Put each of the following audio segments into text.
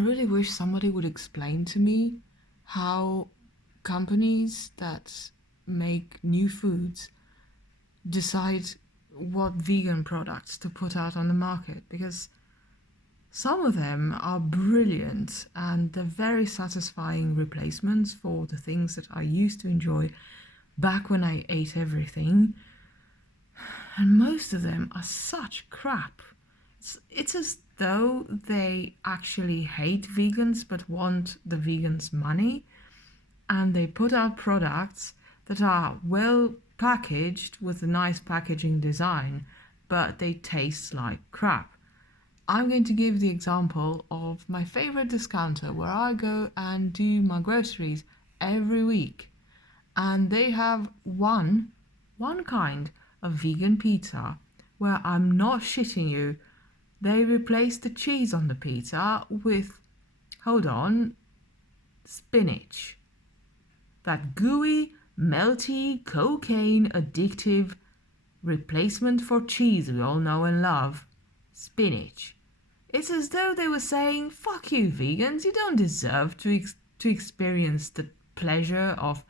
really wish somebody would explain to me how companies that make new foods decide what vegan products to put out on the market, because some of them are brilliant and they're very satisfying replacements for the things that I used to enjoy back when I ate everything. And most of them are such crap. It's as though they actually hate vegans but want the vegans' money, and they put out products that are well packaged with a nice packaging design, but they taste like crap. I'm going to give the example of my favorite discounter where I go and do my groceries every week. And they have one kind of vegan pizza where, I'm not shitting you, they replaced the cheese on the pizza with, hold on, spinach. That gooey, melty, cocaine addictive replacement for cheese we all know and love. Spinach. It's as though they were saying, fuck you vegans, you don't deserve to experience the pleasure of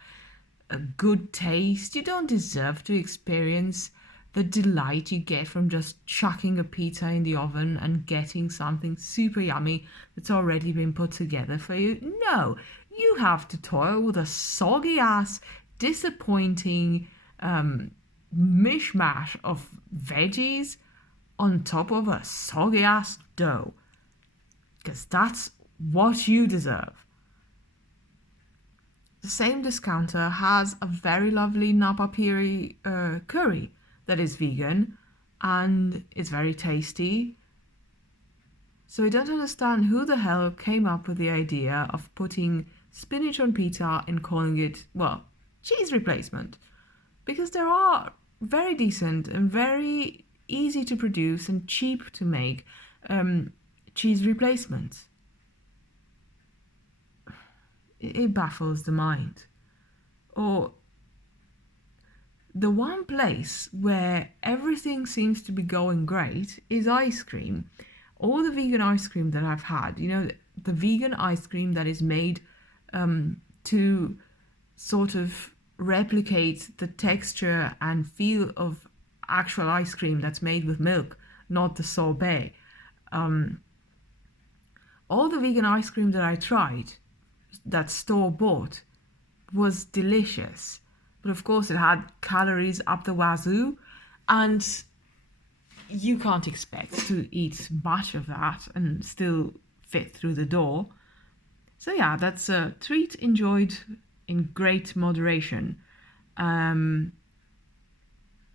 a good taste. You don't deserve to experience the delight you get from just chucking a pizza in the oven and getting something super yummy that's already been put together for you. No, you have to toil with a soggy ass, disappointing mishmash of veggies on top of a soggy ass dough. Because that's what you deserve. The same discounter has a very lovely Napa Piri curry that is vegan and it's very tasty. So I don't understand who the hell came up with the idea of putting spinach on pizza and calling it, well, cheese replacement. Because there are very decent and very easy to produce and cheap to make cheese replacements. It baffles the mind. Or the one place where everything seems to be going great is ice cream. All the vegan ice cream that I've had, the vegan ice cream that is made to sort of replicate the texture and feel of actual ice cream that's made with milk, not the sorbet. All the vegan ice cream that I tried, that store bought, was delicious. But of course it had calories up the wazoo, and you can't expect to eat much of that and still fit through the door. So yeah, that's a treat enjoyed in great moderation.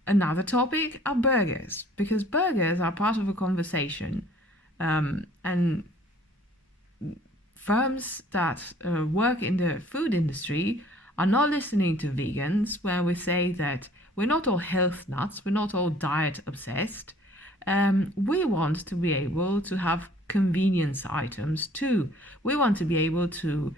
Another topic are burgers, because burgers are part of a conversation, and firms that work in the food industry are not listening to vegans when we say that we're not all health nuts, we're not all diet obsessed. We want to be able to have convenience items too. We want to be able to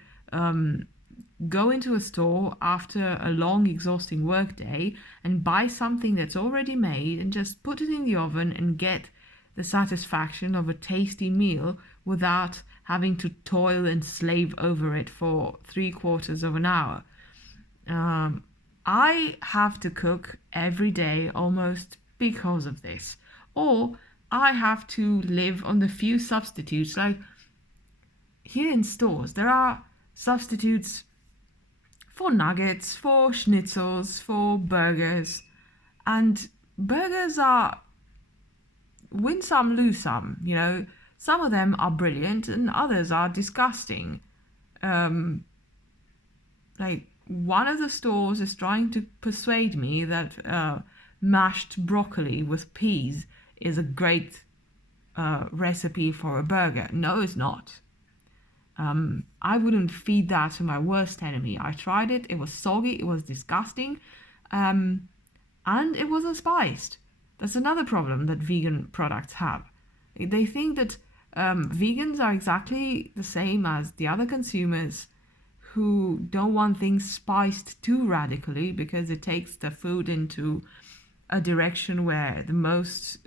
go into a store after a long, exhausting workday and buy something that's already made and just put it in the oven and get the satisfaction of a tasty meal without having to toil and slave over it for 3/4 of an hour. I have to cook every day almost because of this. Or I have to live on the few substitutes. Like here in stores, there are substitutes for nuggets, for schnitzels, for burgers. And burgers are win some, lose some, Some of them are brilliant and others are disgusting. Like one of the stores is trying to persuade me that mashed broccoli with peas is a great recipe for a burger. No, it's not. I wouldn't feed that to my worst enemy. I tried it. It was soggy. It was disgusting. And it wasn't spiced. That's another problem that vegan products have. They think that vegans are exactly the same as the other consumers who don't want things spiced too radically because it takes the food into a direction where the most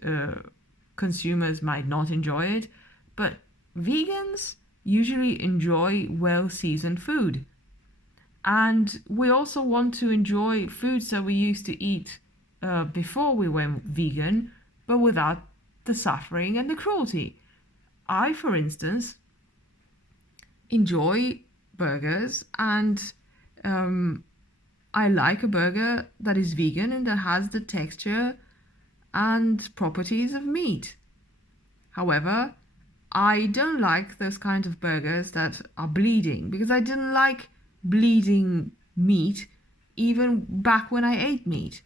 consumers might not enjoy it. But vegans usually enjoy well-seasoned food. And we also want to enjoy foods that we used to eat before we went vegan, but without the suffering and the cruelty. I, for instance, enjoy burgers, and um, I like a burger that is vegan and that has the texture and properties of meat. However, I don't like those kinds of burgers that are bleeding, because I didn't like bleeding meat even back when I ate meat.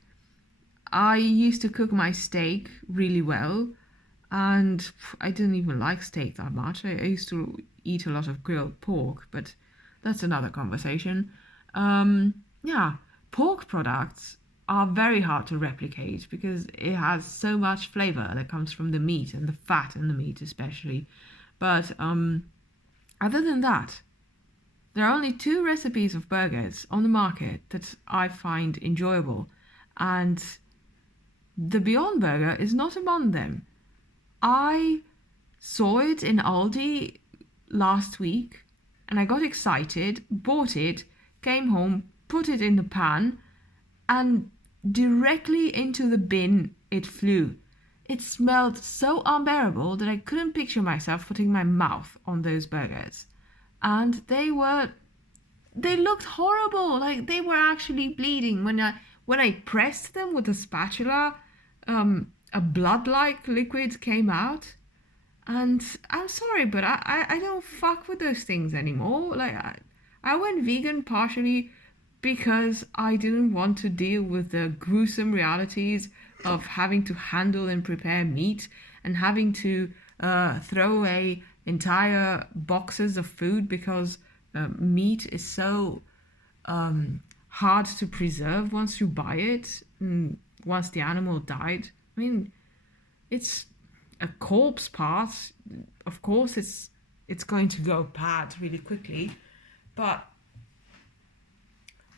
I used to cook my steak really well, and I didn't even like steak that much. I used to eat a lot of grilled pork, but that's another conversation. Yeah, pork products are very hard to replicate because it has so much flavor that comes from the meat and the fat in the meat, especially. But other than that, there are only two recipes of burgers on the market that I find enjoyable, and the Beyond Burger is not among them. I saw it in Aldi last week and I got excited, bought it, came home, put it in the pan, and directly into the bin it flew. It smelled so unbearable that I couldn't picture myself putting my mouth on those burgers. And they looked horrible. Like they were actually bleeding. When I pressed them with a spatula, a blood-like liquid came out. And I'm sorry, but I don't fuck with those things anymore. Like I went vegan partially because I didn't want to deal with the gruesome realities of having to handle and prepare meat and having to throw away entire boxes of food because meat is so hard to preserve once you buy it, once the animal died. I mean, it's a corpse part. Of course, it's going to go bad really quickly, but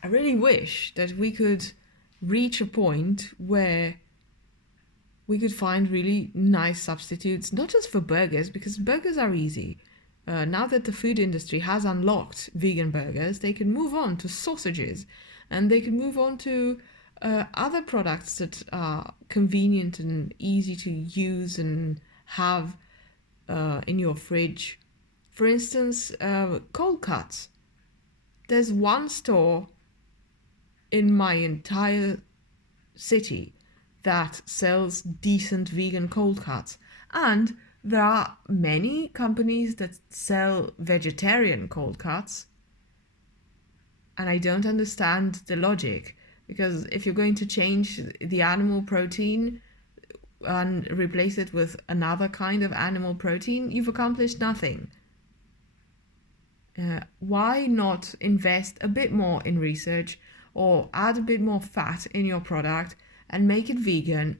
I really wish that we could reach a point where we could find really nice substitutes, not just for burgers, because burgers are easy. Now that the food industry has unlocked vegan burgers, they can move on to sausages, and they can move on to other products that are convenient and easy to use and have in your fridge. For instance, cold cuts. There's one store in my entire city that sells decent vegan cold cuts, and there are many companies that sell vegetarian cold cuts, and I don't understand the logic, because if you're going to change the animal protein and replace it with another kind of animal protein, you've accomplished nothing. Why not invest a bit more in research or add a bit more fat in your product and make it vegan?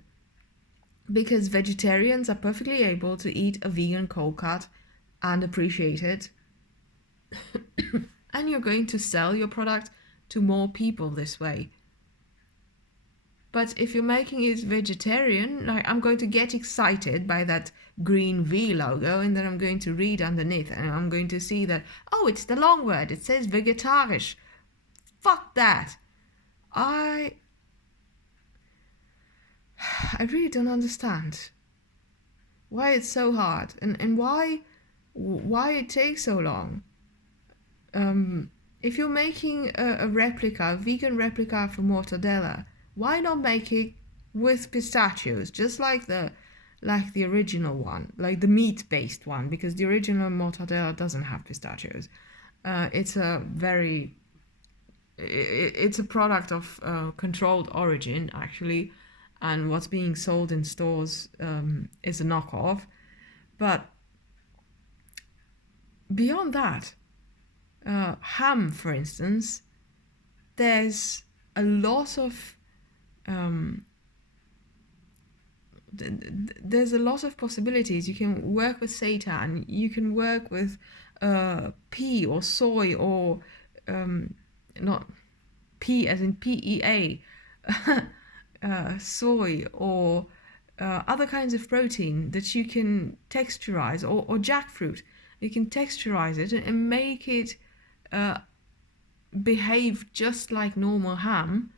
Because vegetarians are perfectly able to eat a vegan cold cut and appreciate it. And you're going to sell your product to more people this way. But if you're making it vegetarian, like I'm going to get excited by that green V logo, and then I'm going to read underneath and I'm going to see that, oh, it's the long word. It says vegetarisch. Fuck that. I really don't understand why it's so hard, and why it takes so long. If you're making a replica, a vegan replica for mortadella, why not make it with pistachios, just like the original one, like the meat-based one, because the original mortadella doesn't have pistachios. It's a product of controlled origin, actually, and what's being sold in stores is a knockoff. But beyond that, ham, for instance, there's a lot of there's a lot of possibilities. You can work with seitan, you can work with pea or soy, or not pea as in PEA, soy, or other kinds of protein that you can texturize, or jackfruit. You can texturize it and make it behave just like normal ham.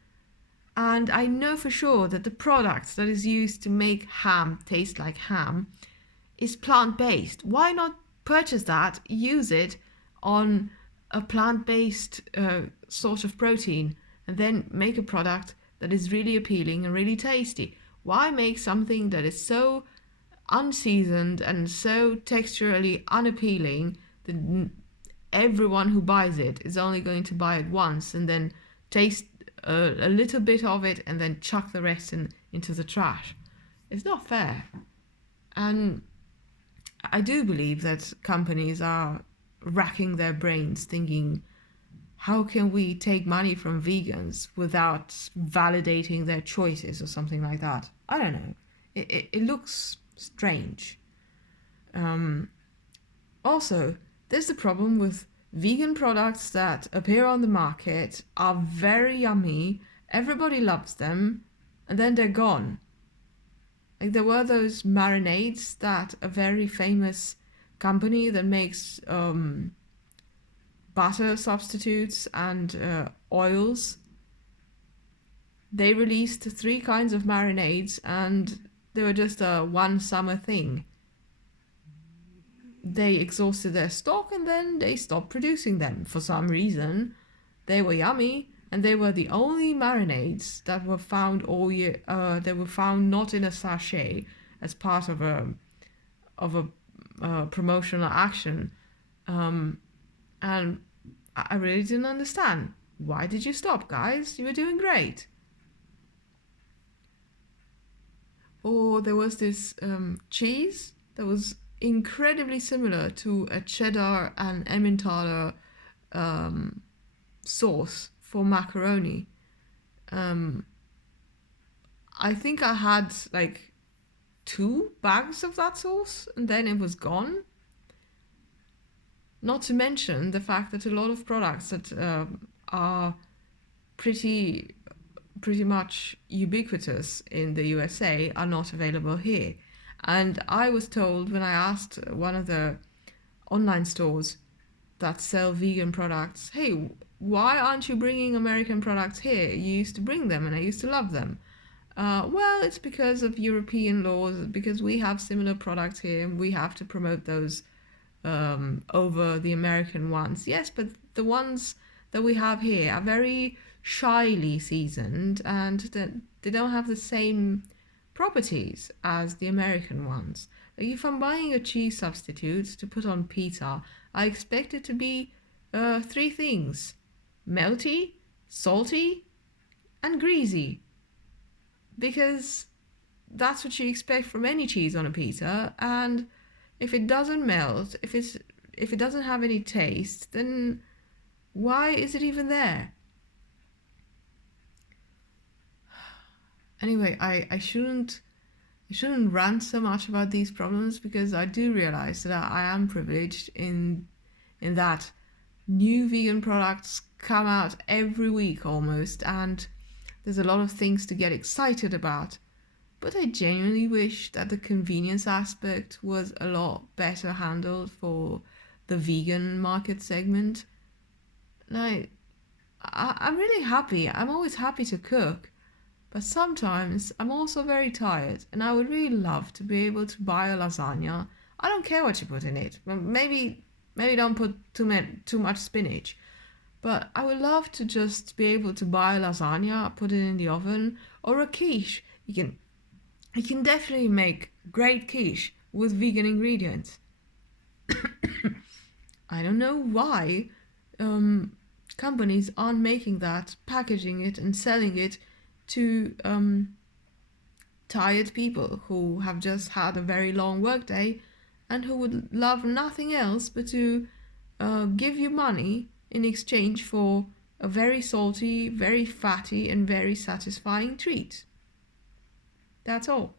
And I know for sure that the product that is used to make ham taste like ham is plant-based. Why not purchase that, use it on a plant-based sort of protein, and then make a product that is really appealing and really tasty? Why make something that is so unseasoned and so texturally unappealing that everyone who buys it is only going to buy it once and then taste a little bit of it and then chuck the rest into the trash? It's not fair. And I do believe that companies are racking their brains thinking, how can we take money from vegans without validating their choices or something like that? I don't know. It looks strange. Also, there's the problem with vegan products that appear on the market, are very yummy, everybody loves them, and then they're gone. Like, there were those marinades that a very famous company that makes butter substitutes and oils. They released 3 kinds of marinades and they were just a one summer thing. They exhausted their stock and then they stopped producing them for some reason. They were yummy and they were the only marinades that were found all year. They were found not in a sachet as part of a promotional action, and I really didn't understand. Why did you stop, guys? You were doing great. Or there was this cheese that was incredibly similar to a cheddar and Emmentaler sauce for macaroni. I think I had like 2 bags of that sauce and then it was gone. Not to mention the fact that a lot of products that are pretty much ubiquitous in the USA are not available here. And I was told when I asked one of the online stores that sell vegan products, hey, why aren't you bringing American products here? You used to bring them and I used to love them. Well, it's because of European laws, because we have similar products here and we have to promote those over the American ones. Yes, but the ones that we have here are very shyly seasoned and they don't have the same properties as the American ones. Like, if I'm buying a cheese substitute to put on pizza, I expect it to be 3 things: melty, salty, and greasy. Because that's what you expect from any cheese on a pizza, and if it doesn't melt, if it doesn't have any taste, then why is it even there? Anyway, I shouldn't rant so much about these problems, because I do realize that I am privileged in that new vegan products come out every week almost, and there's a lot of things to get excited about. But I genuinely wish that the convenience aspect was a lot better handled for the vegan market segment. Like, I'm really happy. I'm always happy to cook. But sometimes I'm also very tired and I would really love to be able to buy a lasagna. I don't care what you put in it. Maybe don't put too much spinach. But I would love to just be able to buy a lasagna, put it in the oven, or a quiche. You can definitely make great quiche with vegan ingredients. I don't know why companies aren't making that, packaging it and selling it to tired people who have just had a very long workday and who would love nothing else but to give you money in exchange for a very salty, very fatty, and very satisfying treat. That's all.